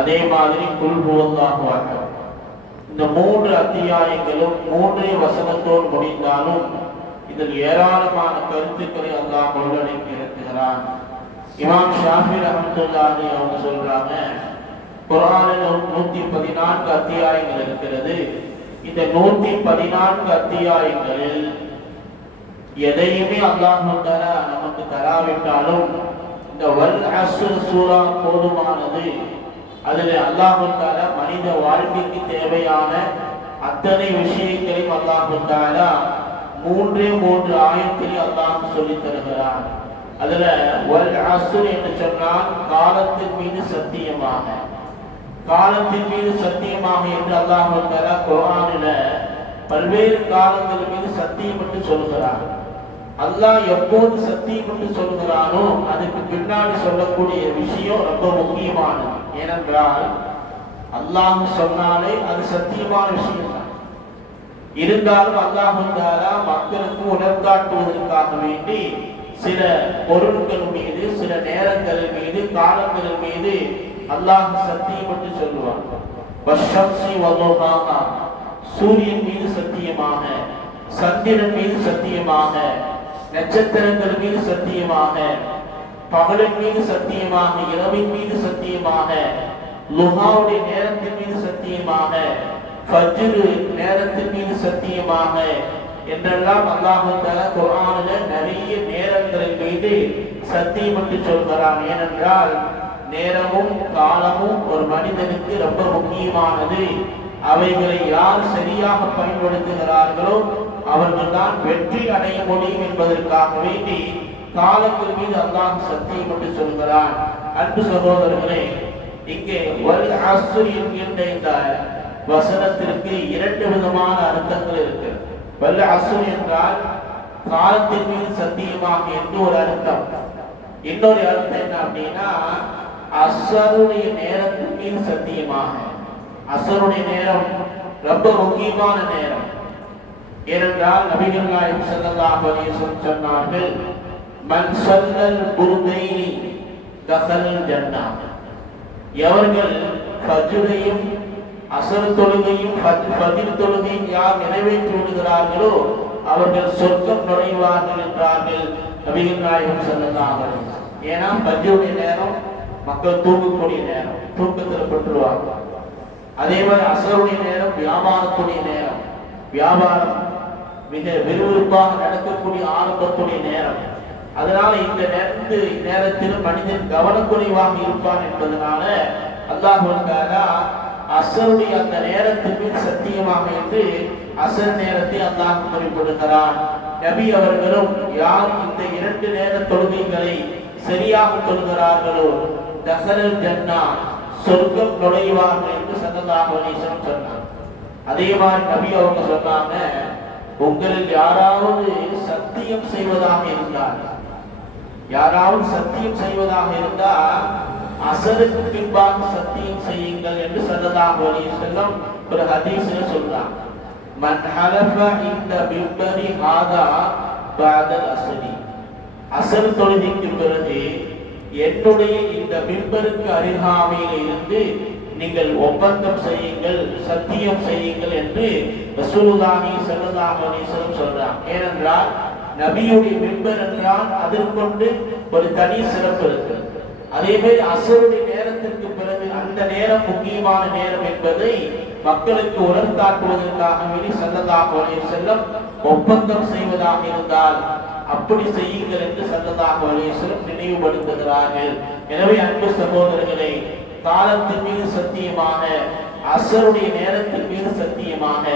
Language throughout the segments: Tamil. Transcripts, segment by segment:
அதே மாதிரி குல் ஹுவல்லாஹு அஹத். இந்த 3 அத்தியாயங்களும் 3 வசனத்தோடு முடிந்தாலும் இதில் ஏராளமான கருத்துக்களை அல்லாஹ் உள்ளடக்கி இருக்கிறான். இமாம் ஷாஃபி ரஹ்மத்துல்லாஹி அவங்க சொல்றாங்க, குர்ஆனில் 114 அத்தியாயங்கள் இருக்கிறது. இந்த 114 அத்தியாயங்களில் எதையுமே அல்லாஹ் தஆலா நமக்கு தராவிட்டாலும் இந்த வல் அஸ்ர் சூரா போதுமானது. அதில் அல்லாஹ் தஆலா மனித வாழ்க்கைக்கு தேவையான அத்தனை விஷயங்களையும் அல்லாஹ் தஆலா 3 ஆயத்தில் அல்லாஹ் சொல்லி தருகிறான். அதுல வல் அஸ்ர் என்று சொன்னால் காலத்தின் மீது சத்தியமாக, காலத்தின் மீது சத்தியமாக என்று அல்லாஹ் தஆலா குர்ஆனில் பல்வேறு காலங்கள் மீது சத்தியம் என்று சொல்கிறான். அல்லாஹ் எப்போது சத்தியம் என்று சொல்கிறானோ அதுக்கு பின்னாடி சொல்லக்கூடிய விஷயம் ரொம்ப முக்கியமானது. ஏனென்றால் அல்லாஹ் சொன்னாலே அது சத்தியமான விஷயம் தான். இருந்தாலும் அல்லாஹ் தஆலா மக்களுக்கு உணர்த்தாட்டுவதற்காக வேண்டி சில பொருட்கள் மீது, சில நேரங்கள் மீது, காலங்கள் மீது அல்லாஹ் சத்தியம் என்று சொல்லுவான். வஷ்ஷம்ஸி வதுஹாஹா, சூரியன் மீது சத்தியமாக, சந்திரன் மீது சத்தியமாக, நட்சத்திரங்கள் மீது சத்தியமாக, பகலின் மீது சத்தியமாக, இரவின் மீது சத்தியமாக, லுஹாவுடைய நேரத்தின் மீது சத்தியமாக, ஃபஜ்ர் நேரத்தின் மீது சத்தியமாக என்றெல்லாம் அல்லாஹ் தஆலா குர்ஆனில் நிறைய நேரங்களின் மீது சத்தியம் என்று சொல்கிறான். ஏனென்றால் நேரமும் காலமும் ஒரு மனிதனுக்கு ரொம்ப முக்கியமானது. அவைகளை யார் சரியாக பயன்படுத்துகிறார்களோ அவர்கள் தான் வெற்றி அடைய முடியும் என்பதற்காக வேண்டி காலங்கள் மீது அல்லாஹ் சத்தியம் என்று சொல்கிறான். அன்பு சகோதரர்களே, இங்கே வல் அஸ்ர் என்கின்ற இந்த வசனத்திற்கு 2 விதமான அர்த்தங்கள் இருக்கு. வல் அஸ்ர் என்றால் காலத்தின் மீது சத்தியமாக என்று ஒரு அர்த்தம். இன்னொரு அர்த்தம் என்ன அப்படின்னா அஸ்ருடைய நேரத்தின் மீது சத்தியமாக. அஸ்ருடைய நேரம் ரொம்ப முக்கியமான நேரம். ஏனென்றால் நபிகள் நாயகம் ஸல்லல்லாஹு அலைஹி வஸல்லம் சொன்னார்கள், மன் ஸல்லல் புர்தைனி தஹல் ஜன்னah. எவர்கள் ஃபஜ்ரையும் அஸ்ர் தொழுகையும் ஃபஜ்ர் தொழுகையும் யார் நிறைவேற்றி விடுகிறார்களோ அவர்கள் சொர்க்கம் நுழைவார்கள் என்றார்கள் நபிகள் நாயகம் ஸல்லல்லாஹு அலைஹி வஸல்லம். ஏன்னா ஃபஜ்ருடைய நேரம் மக்கள் தூங்கக்கூடிய நேரம், தூக்கத்தில் பட்டுருவாங்க. அதே மாதிரி அஸ்ருடைய நேரம் வியாபாரத்துடைய நேரம், வியாபாரம் மிக விறுவிறுப்பாக நடக்கக்கூடிய ஆரம்பத்துடைய நேரம். அதனால இந்த நேரத்தில் மனிதன் கவனக்குறைவாக இருப்பான் என்பதனால அல்லாஹ் தஆலா அஸ்ருடைய அந்த நேரத்தின் மீது சத்தியமாக என்று அஸ்ர் நேரத்தை அல்லாஹ் குறிப்பிடுகிறான். நபி அவர்களும் யார் இந்த 2 நேர தொழுகைகளை சரியாக தொழுகிறார்களோ தஹலல் ஜன்னah, சொர்க்கம் நுழைவார்கள் என்று ஸல்லல்லாஹு அலைஹி வஸல்லம் சொன்னார். அதே மாதிரி நபி அவங்க சொன்னாங்க, உங்களில் யாராவது சத்தியம் செய்வதாக இருந்தால், யாராவது சத்தியம் செய்வதாக இருந்தால் அஸ்ருக்கு பின்பாக சத்தியம் செய்யுங்கள் என்று ஸல்லல்லாஹு அலைஹி வஸல்லம் ஒரு ஹதீஸ்ல சொல்றாங்க. மன் ஹலஃப இந்த பிம்பரி ஹாதா பஅதல் அஸ்ரி, அஸ்ர் தொழுகைக்கு பிறகு என்னுடைய இந்த பிம்பருக்கு அருகாமையில் இருந்து நீங்கள் ஒப்பந்தம் செய்யுங்கள், சத்தியம் செய்யுங்கள் என்று ரசூலுல்லாஹி ஸல்லல்லாஹு அலைஹி வஸல்லம் சொல்றாங்க. ஏனென்றால் நபியுடைய மிம்பர் என்றால் அதற்கொண்டு ஒரு தனி சிறப்பு இருக்கு. அதே மாதிரி அஸ்ருடைய நேரத்திற்கு பிறகு அந்த நேரம் முக்கியமான நேரம் என்பதை மக்களுக்கு உணர்த்தாக்குவதற்காக வேண்டி ஸல்லல்லாஹு அலைஹி வஸல்லம் ஒப்பந்தம் செய்வதாக இருந்தால் அப்படி செய்யுங்கள் என்று ஸல்லல்லாஹு அலைஹி வஸல்லம் நினைவுபடுத்துகிறார்கள். எனவே அன்பு சகோதரர்களே, காலத்தின் மீது சத்தியமாக, அஸ்ருடைய நேரத்தின் மீது சத்தியமாக.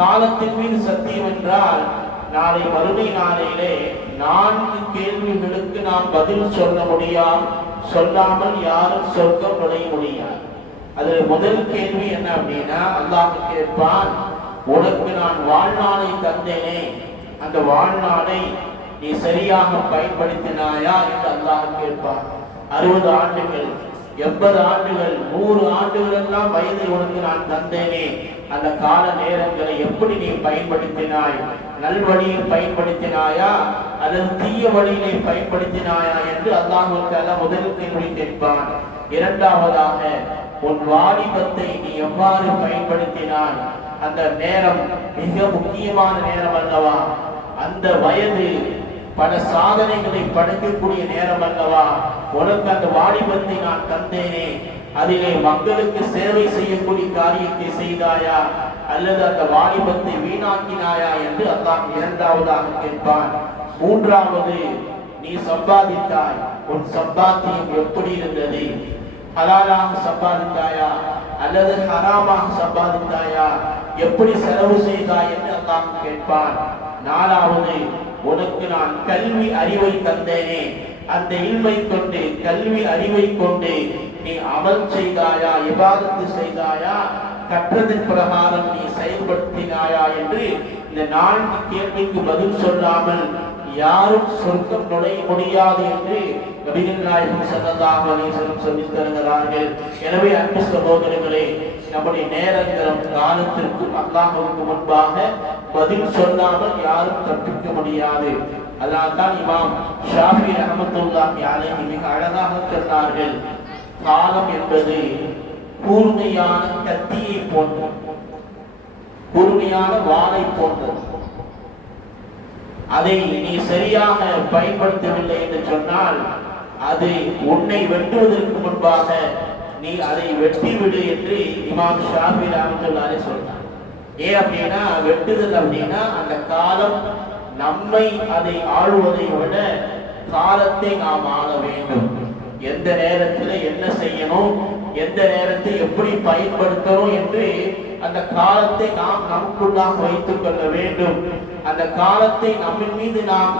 காலத்தின் மீது சத்தியம் என்றால் நாளை மறுமை நாளையிலே 4 கேள்விகளுக்கு நாம் பதில் சொல்ல முடியாது, சொல்லாமல் யாரும் சொர்க்கம் நுழைய முடியாது. அதுல முதல் கேள்வி என்ன அப்படின்னா, அல்லாஹ் கேட்பான், உனக்கு நான் வாழ்நாளை தந்தேனே, அந்த வாழ்நாளை நீ சரியாக பயன்படுத்தினாயா என்று அல்லாஹ் கேட்பான். 60 ஆண்டுகள் 80 ஆண்டுகள் 100 ஆண்டுகள் எல்லாம் வயதை உனக்கு நான் தந்தேனே, அந்த கால நேரங்களை எப்படி நீ பயன்படுத்தினாய்? நல்வழியில் பயன்படுத்தினாயா அல்லது தீய வழியிலே பயன்படுத்தினாயா என்று அல்லாஹ் தஆலா முதல் கேள்வி கேட்பான். இரண்டாவதாக, உன் வாலிபத்தை நீ எவ்வாறு பயன்படுத்தினாய்? அந்த நேரம் மிக முக்கியமான நேரம் அல்லவா? அந்த வயது பல சாதனைகளை படைக்கக்கூடிய நேரம் அல்லவா? உனக்கு அந்த வாலிபத்தை நான் தந்தேனே, அதிலே மக்களுக்கு சேவை செய்யக்கூடிய காரியத்தை செய்தாயா அல்லது அந்த வாலிபத்தை வீணாக்கினாயா என்று அல்லாஹ் இரண்டாவதாக கேட்பான். மூன்றாவது, நீ சம்பாதித்தாய், உன் சம்பாத்தியம் எப்படி இருந்தது? ஹலாலாக சம்பாதித்தாயா அல்லது ஹராமாக சம்பாதித்தாயா? எப்படி செலவு செய்தாய் என்று அல்லாஹ் கேட்பான். நாலாவது, உனக்கு நான் கல்வி அறிவை தந்தேனே, அந்த இல்மை கொண்டு கல்வி அறிவை கொண்டு நீ அமல் செய்தாயா, இபாதத்து செய்தாயா, கற்றதின் பிரகாரம் நீ செயல்படுத்தினாயா என்று இந்த 4 கேள்விக்கு பதில் சொல்லாமல் யாரும் சொர்க்கம் நுழைய முடியாது என்று நபிகள் நாயகம் ஸல்லல்லாஹு அலைஹி வஸல்லம் சொல்லித் தருகிறார்கள். எனவே அன்பு சகோதரர்களே, நம்முடைய நேரங்களும் காலத்திற்கு அல்லாஹ்வுக்கு முன்பாக பதில் சொல்லாமல் யாரும் தப்பிக்க முடியாது. அதனால்தான் இமாம் ஷாஃபி ரஹ்மத்துல்லாஹி அலைஹி மிக அழகாக சொன்னார்கள், காலம் என்பது கூர்மையான கத்தியை போன்றது, கூர்மையான வாளை போன்றது. அதை நீ சரியாக பயன்படுத்தவில்லை என்று சொன்னால் அது உன்னை வெட்டுவதற்கு முன்பாக நீ அதை வெட்டிவிடு என்று இமாம் ஷாஃபி ரஹ்மத்துல்லாஹி சொன்னார். ஏன் அப்படின்னா, வெட்டுதல் அப்படின்னா அந்த காலம் நம்மை அதை ஆளுவதை விட காலத்தை நாம் ஆள வேண்டும். எந்த நேரத்தில் என்ன செய்யணும், எந்த நேரத்தை எப்படி பயன்படுத்தணும் என்று அந்த காலத்தை நாம் நமக்குள்ளாக வைத்துக் கொள்ள வேண்டும். அந்த காலத்தை நம்மின் மீது நாம்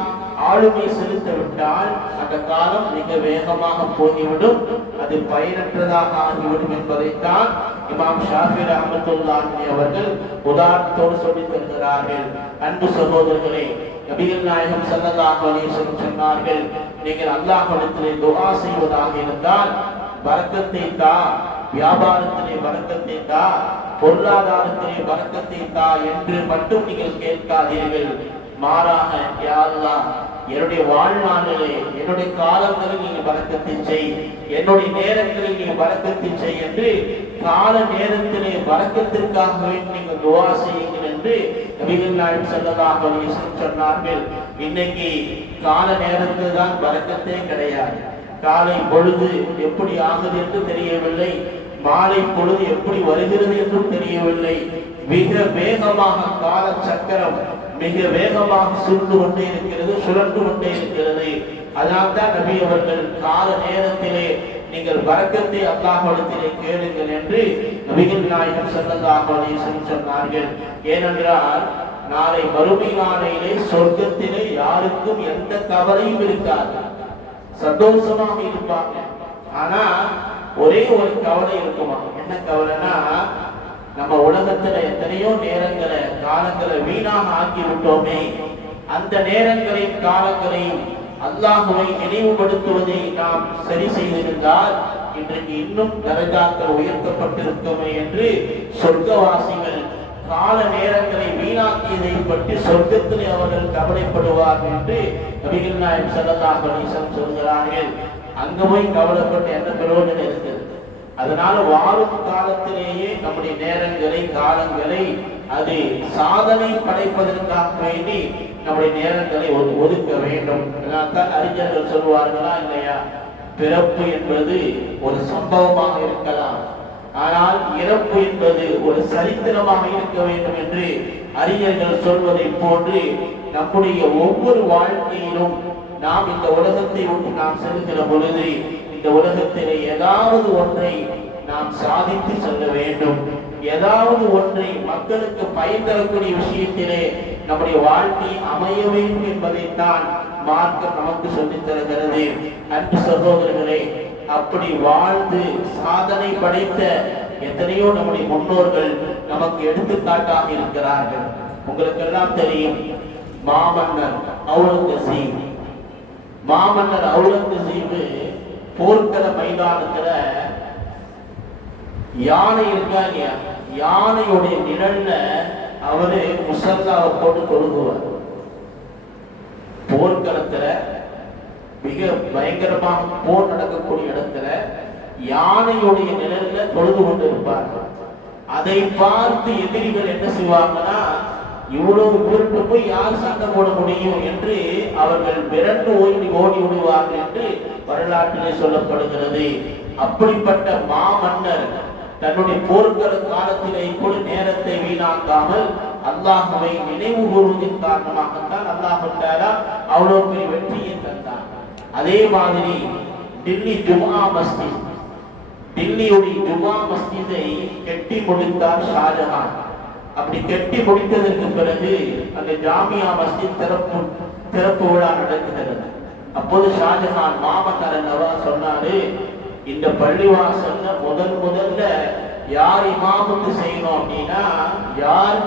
ஆளுமை செலுத்தவிட்டால் அந்த காலம் மிக வேகமாக போய்விடும், அது பயனற்றதாக ஆகிவிடும் என்பதைத்தான் இமாம் ஷாஃபி ரஹ்மத்துல்லாஹி அவர்கள் உதாரணத்தோடு சொல்லித் தருகிறார்கள். அன்பு சகோதரர்களே, நபிகள் நாயகம் ஸல்லல்லாஹு அலைஹி வஸல்லம் சொன்னார்கள், நீங்கள் அல்லாஹ்விடத்திலே துஆ செய்வதாக இருந்தால் பரக்கத்தை தா, வியாபாரத்திலே பரக்கத்தை தா, பொருளாதாரத்திலே பரக்கத்தை தா என்று மட்டும் நீங்கள் கேட்காதீர்கள். மாறாக, யா அல்லாஹ், என்னுடைய வாழ்நாளிலே என்னுடைய காலங்களில் நீங்க பரக்கத்தை செய், என்னுடைய நேரங்களில் நீங்க பரக்கத்தை செய் என்று கால நேரத்திலே பரக்கத்திற்காக வேண்டி நீங்கள் துஆ செய்யுங்கள் என்று நபிகள் நாயகம் ஸல்லல்லாஹு அலைஹி வஸல்லம் சொன்னார்கள். இன்னைக்கு கால நேரத்தில் தான் பரக்கத்தே கிடையாது. காலை பொழுது எப்படி ஆகுது என்று தெரியவில்லை, மாலை பொழுது எப்படி வருகிறது என்றும் தெரியவில்லை. மிக வேகமாக கால சக்கரம் மிக வேகமாக சுழன்று கொண்டே இருக்கிறது, சுழன்று கொண்டே இருக்கிறது. அதனால்தான் நபி அவர்கள் கால நேரத்திலே நீங்கள் பரக்கத்தை அல்லாஹ்விடத்திலே கேளுங்கள் என்று நபிகள் நாயகம் ஸல்லல்லாஹு அலைஹி வஸல்லம் சொன்னார்கள். ஏனென்றால் நாளை மறுமை நாளையிலே சொர்க்கத்திலே யாருக்கும் எந்த கவலையும் இருக்காது, சந்தோஷமாக இருப்பாங்க. ஆனா ஒரே ஒரு கவலை இருக்குமா? என்ன கவலைனா, நம்ம உலகத்துல எத்தனையோ நேரங்களை காலங்களை வீணாக ஆக்கி விட்டோமே, அந்த நேரங்களையும் காலங்களையும் அல்லாஹ்வை நினைவுபடுத்துவதை நாம் சரி செய்திருந்தால் இன்றைக்கு இன்னும் தரஜாக்கள் உயர்த்தப்பட்டிருக்குமே என்று சொர்க்கவாசிகள் கால நேரங்களை வீணாக்கியதை பற்றி சொர்க்கத்திலே அவர்கள் கவலைப்படுவார்கள் என்று நபிகள் நாயகம் ஸல்லல்லாஹு அலைஹி வஸல்லம் சொல்கிறார்கள். அங்க போய் கவலைப்பட்டு என்ன பிரயோஜனம் இருக்குது? அதனால வாழும் காலத்திலேயே நம்முடைய நேரங்களை காலங்களை அது சாதனை படைப்பதற்காக வேண்டி நம்முடைய நேரங்களை ஒதுக்க வேண்டும். அதனால்தான் அறிஞர்கள் சொல்வார்களா இல்லையா, பிறப்பு என்பது ஒரு சம்பவமாக இருக்கலாம், ஆனால் இறப்பு என்பது ஒரு சரித்திரமாக இருக்க வேண்டும் என்று அறிஞர்கள் சொல்வதை போன்று நம்முடைய ஒவ்வொரு வாழ்க்கையிலும் நாம் இந்த உலகத்தை விட்டு நாம் செல்கிற பொழுது இந்த உலகத்திலே ஏதாவது ஒன்றை நாம் சாதித்து செல்ல வேண்டும், ஏதாவது ஒன்றை மக்களுக்கு பயன் தரக்கூடிய விஷயத்திலே நம்முடைய வாழ்க்கை அமைய வேண்டும் என்பதைத்தான் மார்க்கம் நமக்கு சொல்லித் தருகிறது. அன்பு சகோதரர்களே, அப்படி வாழ்ந்து சாதனை படைத்த எத்தனையோ நம்முடைய முன்னோர்கள் நமக்கு எடுத்துக்காட்டாக இருக்கிறார்கள். உங்களுக்கு எல்லாம் தெரியும், மாமன்னர் அவுரங்கசீப் போர்க்கள மைதானத்துல யானை இருக்கா இல்லையா, யானையுடைய நிழல்ல அவரு முசல்லாவை போட்டு தொழுகுவார். போர்க்களத்துல மிக பயங்கரமாக போர் நடக்கக்கூடிய இடத்துல யானையுடைய நிழல்ல தொழுது கொண்டு இருப்பார்கள். அதை பார்த்து எதிரிகள் என்ன செய்வாங்கன்னா, இவ்வளவு பேருக்கு போய் யார் சண்டை போட முடியும் என்று அவர்கள் விரண்டு ஓடி விடுவார்கள் என்று வரலாற்றிலே சொல்லப்படுகிறது. அப்படிப்பட்ட மாமன்னர் தன்னுடைய போர்க்கள காலத்திலே கூட நேரத்தை வீணாக்காமல் அல்லாஹ்வை நினைவு கூறுவதன் காரணமாகத்தான் அல்லாஹ் தஆலா அவ்வளவு பெரிய வெற்றியை தந்தார். அதே மாதிரி டில்லி ஜுமா மஸ்ஜித், டில்லியுடைய ஜுமா மஸ்ஜிதை கட்டி முடித்தார் ஷாஜஹான். அப்படி கட்டி முடித்ததற்கு பிறகு அந்த ஜாமியா மஸ்ஜித் திறப்பு விழா நடக்கிறது. அப்போது ஷாஜஹான் மாமன்னர் அல்லவா சொன்னாரு, இந்த பள்ளிவாசல்ல முதல்ல யார் இமாமத்து செய்யணும் அப்படின்னா, யார்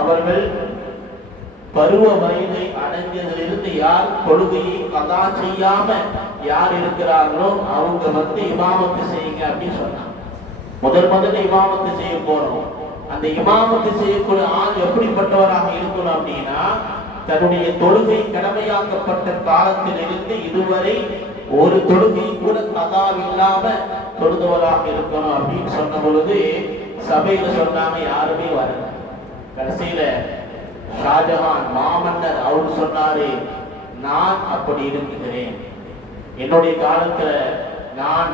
அவர்கள் பருவ வயதை அடைஞ்சதிலிருந்து யார் தொழுகையை கதா செய்யாம யார் இருக்கிறார்களோ அவங்க இமாமத்து செய்யுங்க அப்படின்னு சொன்னாங்க. முதல்ல இமாமத்து செய்ய போறோம். அந்த இமாமத்து செய்யக்கூடிய ஆள் எப்படிப்பட்டவராக இருக்கணும் அப்படின்னா, தன்னுடைய தொழுகை கடமையாக்கப்பட்ட காலத்திலிருந்து இதுவரை ஒரு தொழுகை கூட கதா இல்லாம தொழுதவராக இருக்கணும் அப்படின்னு சொன்ன பொழுது சபையில சொன்னாங்க, யாருமே வரல. கடைசியில ஷாஜஹான் மாமன்னர் அவர் சொன்னாரு, நான் அப்படி இருக்கிறேன். என்னுடைய காலத்துல நான்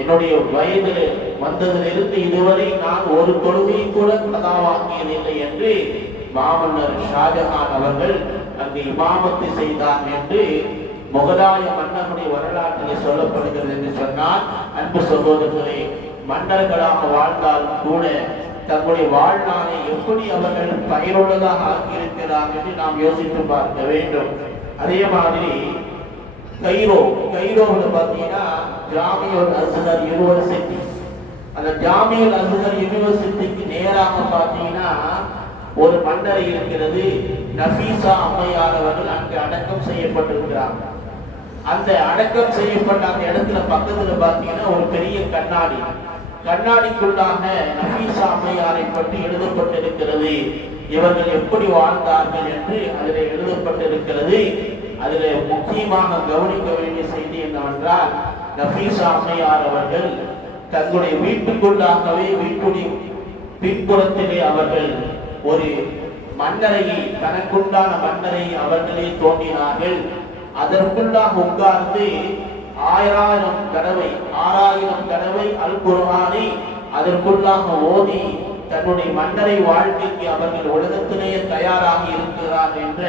என்னுடைய வயதில் வந்ததிலிருந்து இதுவரை நான் ஒரு தொழுகை கூட கதாவாக்கியதில்லை என்று மாமன்னர் ஷாஜஹான் அவர்கள் அங்கு இமாமத்து செய்தார் என்று முகலாய மன்னனுடைய வரலாற்றிலே சொல்லப்படுகிறது என்று சொன்னால், அன்பு சகோதரர்களே, மன்னர்களாக வாழ்ந்தாலும் கூட தங்களுடைய வாழ்நாளை எப்படி அவர்கள் பயனுள்ளதாக ஆக்கியிருக்கிறார் என்று நாம் யோசித்து பார்க்க வேண்டும். அதே மாதிரி கைரோவில் பார்த்தீங்கன்னா ஜாமியுல் அஸ்ஹர் யூனிவர்சிட்டி, அந்த ஜாமியுல் அஸ்ஹர் யூனிவர்சிட்டிக்கு நேராக பார்த்தீங்கன்னா ஒரு மன்னரை இருக்கிறது. நஃபீசா அம்மையார் அவர்கள் அங்கு அடக்கம் செய்யப்பட்டிருக்கிறாங்க. அந்த அடக்கம் செய்யப்பட்ட அந்த இடத்துல பக்கத்துல பார்த்தீங்கன்னா ஒரு பெரிய கண்ணாடிக்குள்ளாக நஃபீசா அம்மையாரை பற்றி எழுதப்பட்டிருக்கிறது. இவர்கள் எப்படி வாழ்ந்தார்கள் என்று அதில் எழுதப்பட்டிருக்கிறது. அதில் முக்கியமாக கவனிக்க வேண்டிய செய்தி என்னவென்றால், நஃபீசா அம்மையார் அவர்கள் தங்களுடைய வீட்டுக்குள்ளாகவே வீட்டுடைய பின்புறத்திலே அவர்கள் ஒரு மன்னரையை, தனக்குண்டான மன்னரை அவர்களே தோன்றினார்கள். அதற்குள்ளாக உட்கார்ந்து 6000 தடவை அல் குர்ஆனை அதற்குள்ளாக ஓதி தன்னுடைய மன்னரை வாழ்க்கைக்கு அவர்கள் உலகத்திலேயே தயாராக இருக்கிறார் என்ற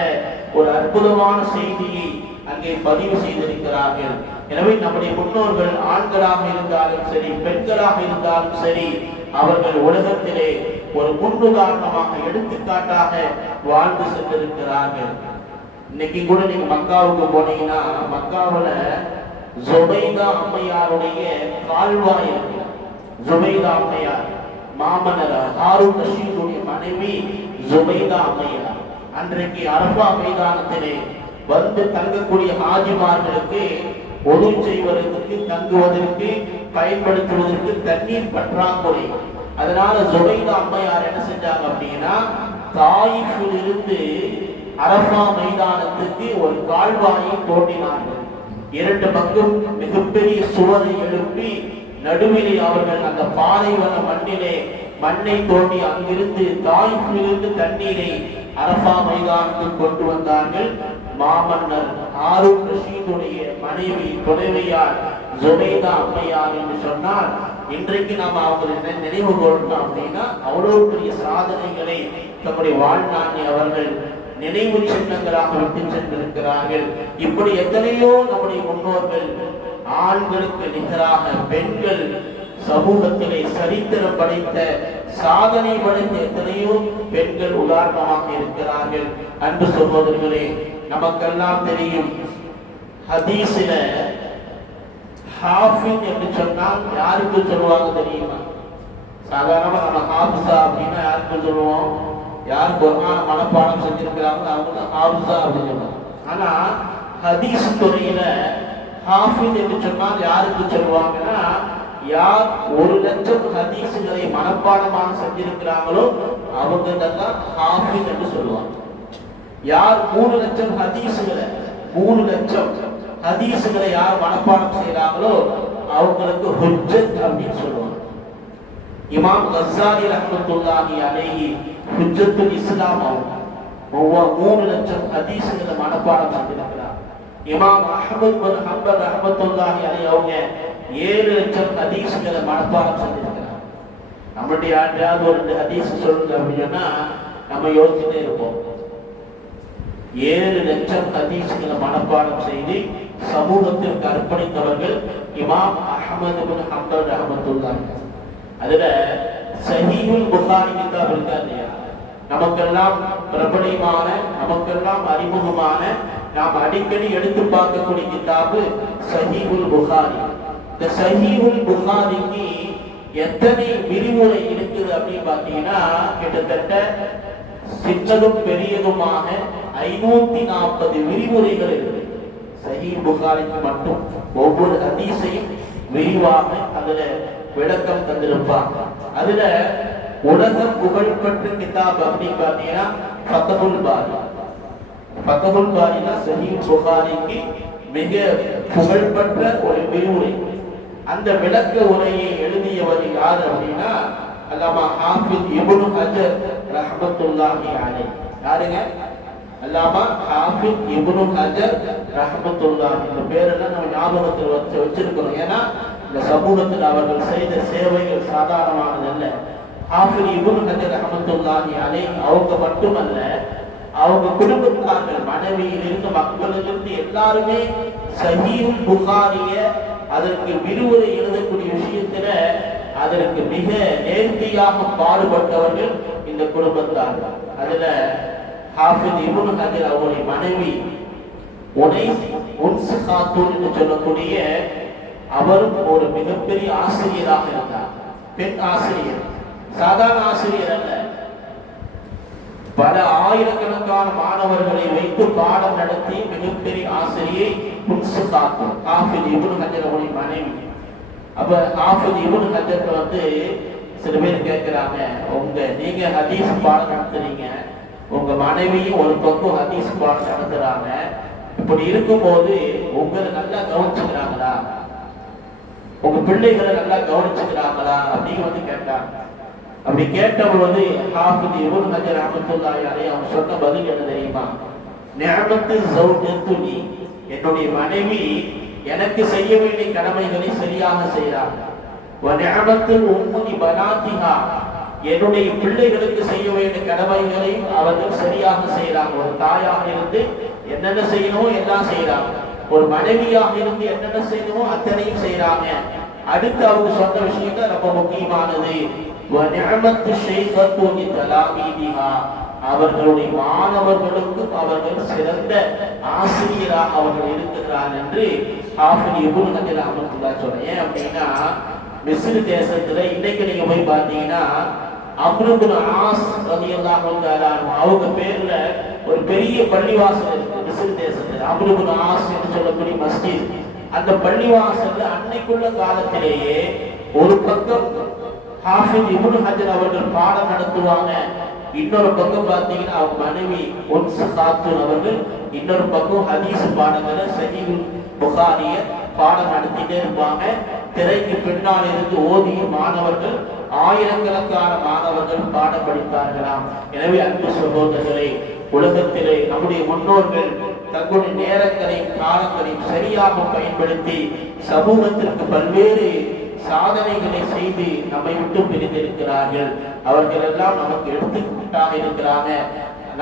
ஒரு அற்புதமான செய்தியை அங்கே பதிவு செய்திருக்கிறார்கள். எனவே நம்முடைய முன்னோர்கள் ஆண்களாக இருந்தாலும் சரி, பெண்களாக இருந்தாலும் சரி, அவர்கள் உலகத்திலே ஒரு முன்னுதாரணமாக எடுத்துக்காட்டாக வாழ்ந்து சென்றிருக்கிறார்கள். இன்னைக்கு கூட நீங்க மக்காவுக்கு போனீங்கன்னா, மக்காவுல ஜுபைதா அம்மையாருடைய கால்வாய் இருக்கு. ஜுபைதா அம்மையார் மாமன்னர் ஹாரூன் ரஷீதுடைய மனைவி ஜுபைதா அம்மையார். அன்றைக்கு அரஃபா மைதானத்திலே வந்து தங்கக்கூடிய ஹாஜிமார்களுக்கு ஒது செய்வதற்கு, தங்குவதற்கு, பயன்படுத்துவதற்கு தண்ணீர் பற்றாக்குறை. அதனால ஜுபைதா அம்மையார் என்ன செஞ்சாங்க அப்படின்னா, தாயிஃபில் இருந்து அரஃபா மைதானத்துக்கு ஒரு கால்வாயை தோண்டினார்கள். 2 பக்கம் மிகப்பெரிய சுவரை எழுப்பி நடுவிலே அவர்கள் அந்த பாலைவன மண்ணை தோண்டி அங்கிருந்து தாயிஃபிலிருந்து தண்ணீரை அரஃபா மைதானத்துக்கு கொண்டு வந்தார்கள். மாமன்னர் ஹாரூன் ரஷீதுடைய மனைவி துணைவியார் ஜுபைதா அம்மையார் என்று சொன்னால், இன்றைக்கு நாம் அவங்களை நினைவு கொள்ளணும் அப்படின்னா அவ்வளவு பெரிய சாதனைகளை தம்முடைய வாழ்நாளை அவர்கள் நினைவு சின்னங்களாக விட்டு சென்றிருக்கிறார்கள். இப்படி எத்தனையோ நம்முடைய முன்னோர்கள், ஆண்களுக்கு நிகராக பெண்கள் சமூகத்திலே சரித்திரம் படைத்த, சாதனை படைத்த எத்தனையோ பெண்கள் உதாரணமாக இருக்கிறார்கள். அன்பு சகோதரர்களே, நமக்கெல்லாம் தெரியும், ஹதீஸில ஹாஃபிஸ் என்று சொன்னால் யாருக்கு சொல்லுவாங்க தெரியுமா? சாதாரணமா நம்ம ஹாஃபிஸா அப்படின்னா யாருக்கு சொல்லுவோம்? யார் குர்ஆன மனப்பாடம் செஞ்சிருக்கிறாங்களோ அவங்க தான் ஹாஃபிஸா அப்படின்னு சொல்லுவாங்க. ஆனா ஹதீஸ் துறையில ஹாஃபிஸ் என்று சொன்னால் யாருக்கு சொல்லுவாங்கன்னா, யார் 1,00,000 ஹதீஸுகளை மனப்பாடமாக செஞ்சிருக்கிறாங்களோ அவங்க தான் ஹாஃபிஸ் என்று சொல்லுவாங்க. யார் 3,00,000 ஹதீஸுகளை 3,00,000 ஹதீஸுகளை யார் மனப்பாடம் செய்யறாங்களோ அவங்களுக்கு ஹுஜ்ஜத் அப்படின்னு சொல்லுவாங்க. இமாம் கஸ்ஸாலி ரஹ்மத்துல்லாஹி அலைஹி ஹுஜ்ஜத்துல் இஸ்லாம் அவங்க 3,00,000 ஹதீஸுகளை மனப்பாடம் செஞ்சிருக்கிறார். இமாம் அஹ்மத் பின் ஹம்பல் ரஹ்மத்துல்லாஹி அலைஹி அவங்க 7,00,000 ஹதீஸுகளை மனப்பாடம் செஞ்சிருக்கிறார். நம்மளுடைய யாராவது ஒரு 2 ஹதீஸ் சொல்லுங்க அப்படின்னா நம்ம யோசிச்சுட்டே இருப்போம். 7,00,000 ஹதீஸ்களை மனப்பாடம் செய்து சமூகத்திற்கு அர்ப்பணித்தவர்கள் இமாம் அஹ்மத் பின் ஹம்பல் ரஹ்மத்துல்லாஹி. அதுல சஹீஹுல் புகாரி கிதாப் இருக்கா இல்லையா, நமக்கெல்லாம் பிரபலமான, நமக்கெல்லாம் அறிமுகமான, நாம் அடிக்கடி எடுத்து பார்க்கக்கூடிய கிதாபு சஹீஹுல் புகாரி. இந்த சஹீஹுல் புகாரிக்கு எத்தனை விரிவுரை இருக்குது அப்படின்னு பார்த்தீங்கன்னா கிட்டத்தட்ட சின்னதும் பெரியதுமாக 540 விரிவுரைகள் இருக்கு. சஹீஹ் புகாரிக்கு மட்டும் ஒவ்வொரு ஹதீஸையும் விரிவாக அதுல விளக்கம் தந்திருப்பாங்க. அதுல உலக புகழ்பெற்ற கிதாப் அப்படின்னு பார்த்தீங்கன்னா ஃபத்ஹுல் பாரி. ஃபத்ஹுல் பாரினா சஹீஹ் புகாரிக்கு மிக புகழ்பெற்ற ஒரு விரிவுரை. அந்த விளக்க உரையை எழுதியவர் யார் அப்படின்னா அல்லாமா ஹாஃபிஸ் இப்னு ஹஜர் ரஹ்மத்துல்லாஹி அலைஹி. யாருங்க? அல்லாமா ஹாஃபிஸ் இப்னு ஹஜர் ரஹ்மத்துல்லாஹி. இந்த பேரெல்லாம் நம்ம ஞாபகத்தில் வச்சிருக்கணும். ஏன்னா இந்த சமூகத்தில் அவர்கள் செய்த சேவைகள் சாதாரணமானது அல்ல. ஹாஃபிஸ் இப்னு ஹஜர் ரஹ்மத்துல்லாஹி அலைஹி அவங்க மட்டுமல்ல, அவங்க குடும்பத்தார்கள், மனைவியிலிருந்து மக்களிலிருந்து எல்லாருமே சஹீஹ் புகாரிய அதற்கு விரிவுரை எழுதக்கூடிய விஷயத்துல அதற்கு மிக நேர்த்தியாக பாடுபட்டவர்கள் இந்த குடும்பத்தார்கள். அதுல ஹாஃபிஸ் இப்னு ஹஜர் அவருடைய மனைவி உனைஸ் உன்ஸ் காத்தூன் என்று சொல்லக்கூடிய அவரும் ஒரு மிகப்பெரிய ஆசிரியராக இருந்தார். பெண் ஆசிரியர், சாதாரண ஆசிரியர் அல்ல. பல ஆயிரக்கணக்கான மாணவர்களை வைத்து பாடம் நடத்தி மிகப்பெரிய ஆசிரியை உன்ஸ் காத்தூன் ஹாஃபிஸ் இப்னு ஹஜர் அவருடைய மனைவி. அப்ப ஹாஃபிஸ் இப்னு ஹஜர் சில பேர் கேட்கிறாங்க, நீங்க ஹதீஸ் பாடம் நடத்துறீங்க, உங்க மனைவியும் ஒரு பக்கம் ஹதீஸ் பாடம் நடத்துறாங்க, இப்படி இருக்கும்போது உங்களை நல்லா கவனிச்சுக்கிறாங்களா, உங்க பிள்ளைகளை நல்லா கவனிச்சுக்கிறாங்களா அப்படின்னு கேட்டாங்க. அப்படி கேட்டபோது ஹாஃபிஸ் இப்னு ஹஜர் ரஹ்மத்துல்லாஹி அலைஹி அவங்க சொன்ன பதில் என்ன தெரியுமா? நிஅமத்து ஸௌஜத்துனி, என்னுடைய மனைவி எனக்கு செய்ய வேண்டிய கடமைகளை சரியாக செய்கிறாங்க. வ நிஅமத்துல் உம்மி பனாத்திஹா, என்னுடைய பிள்ளைகளுக்கு செய்ய வேண்டிய கடமைகளை அவர்கள் சரியாக செய்கிறாங்க. ஒரு தாயாக இருந்து என்னென்ன செய்யணுமோ எல்லாம் செய்யறாங்க. ஒரு மனைவியாக இருந்து என்னென்ன செய்யணுமோ அத்தனையும் செய்யறாங்க. அடுத்து அவங்க சொன்ன விஷயம் தான் ரொம்ப முக்கியமானது. அவர்களுடைய மாணவர்களுக்கு அவர்கள் சிறந்த ஆசிரியராக அவர்கள் இருக்கிறார் என்று ஹாஃபிஸ் இப்னு ஹஜர் ரஹ்மத்துல்லாஹி சொல்றேன். ஏன் அப்படின்னா மிஸ்ர் தேசத்துல இன்னைக்கு நீங்க போய் பார்த்தீங்கன்னா அம்ரு பின் ஆஸ் ரலியல்லாஹு தஆலா அவங்க பேர்ல ஒரு பெரிய பள்ளிவாசல் இருக்கு மிஸ்ர் தேசத்துல. அம்ரு பின் ஆஸ் என்று சொல்லக்கூடிய மஸ்ஜித், அந்த பள்ளிவாசல்ல அன்னைக்குள்ள காலத்திலேயே ஒரு பக்கம் ஹாஃபிஸ் இப்னு ஹஜர் அவர்கள் பாடம் நடத்துவாங்க, இன்னொரு பக்கம் பார்த்தீங்கன்னா அவங்க மனைவி உன்ஸ் காத்தூன் அவர்கள் இன்னொரு பக்கம் ஹதீஸ் பாடங்களை சஹீஹ் புகாரிய பாடம் நடத்திட்டே இருப்பாங்க. திரைக்கு பின்னால் இருந்து ஓதிய மாணவர்கள், ஆயிரக்கணக்கான மாணவர்கள் பாடம் படித்தார்களாம். எனவே அன்பு சகோதரர்களே, உலகத்திலே நம்முடைய முன்னோர்கள் தங்களுடைய நேரங்களையும் காலங்களையும் சரியாக பயன்படுத்தி சமூகத்திற்கு பல்வேறு சாதனைகளை செய்து நம்மை விட்டு பிரிந்திருக்கிறார்கள். அவர்கள் எல்லாம் நமக்கு எடுத்துக்காட்டாக இருக்கிறாங்க,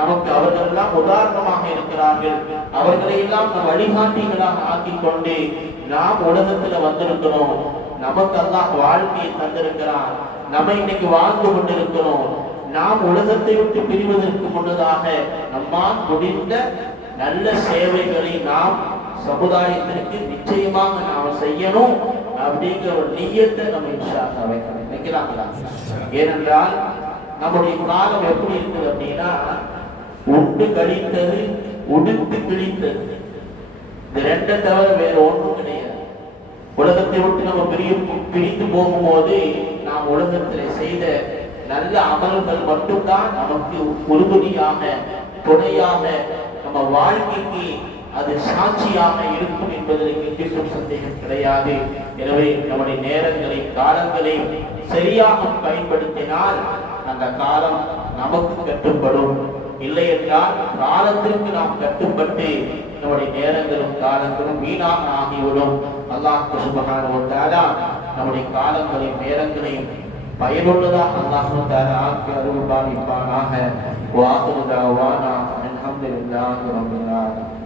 நமக்கு அவர்கள் எல்லாம் உதாரணமாக இருக்கிறார்கள். அவர்களை எல்லாம் நம் வழிகாட்டிகளாக ஆக்கிக் கொண்டு நாம் உலகத்துல வந்திருக்கிறோம். நமக்கு அல்லாஹ் வாழ்க்கையை தந்திருக்கிறார், நம்ம இன்னைக்கு வாழ்ந்து கொண்டிருக்கிறோம். நாம் உலகத்தை விட்டு பிரிவதற்கு முன்னதாக நம்மால் முடிந்த நல்ல சேவைகளை நாம் சமுதாயத்திற்கு நிச்சயமாக நாம் செய்யணும் அப்படிங்கிற ஒரு நியத்தை நம்ம இன்ஷா அல்லாஹ் வைக்கலாங்களா? ஏனென்றால் நம்முடைய காலம் எப்படி இருக்குது அப்படின்னா, உண்டு கழித்தது, உடுத்து கிழித்தது, இந்த ரெண்டை தவிர வேற ஒன்றும் கிடையாது. உலகத்தை விட்டு நம்ம பிரிந்து போகும்போது நாம் உலகத்தில் செய்த நல்ல அமல்கள் மட்டும்தான் நமக்கு உறுதுணையாக, துணையாக, நம்ம வாழ்க்கைக்கு அது சாட்சியாக இருக்கும் என்பதில் எங்கிருக்கும் சந்தேகம் கிடையாது. எனவே நம்முடைய நேரங்களை, காலங்களை சரியாக பயன்படுத்தினால் அந்த காலம் நமக்கு கட்டுப்படும். இல்லை என்றால் காலத்திற்கு நாம் கட்டுப்பட்டு நம்முடைய நேரங்களும் காலங்களும் வீணாக ஆகிவிடும். அல்லாஹ் சுப்ஹானஹு வ தஆலா நம்முடைய காலங்களையும் நேரங்களையும் பயனுள்ளதாக அல்லாஹ் தஆலா ஆக்கி அருள்பாலிப்பானாக. வ ஆகிரு தஅவானா அல்ஹம்துலில்லாஹி ரப்பில் ஆலமீன்.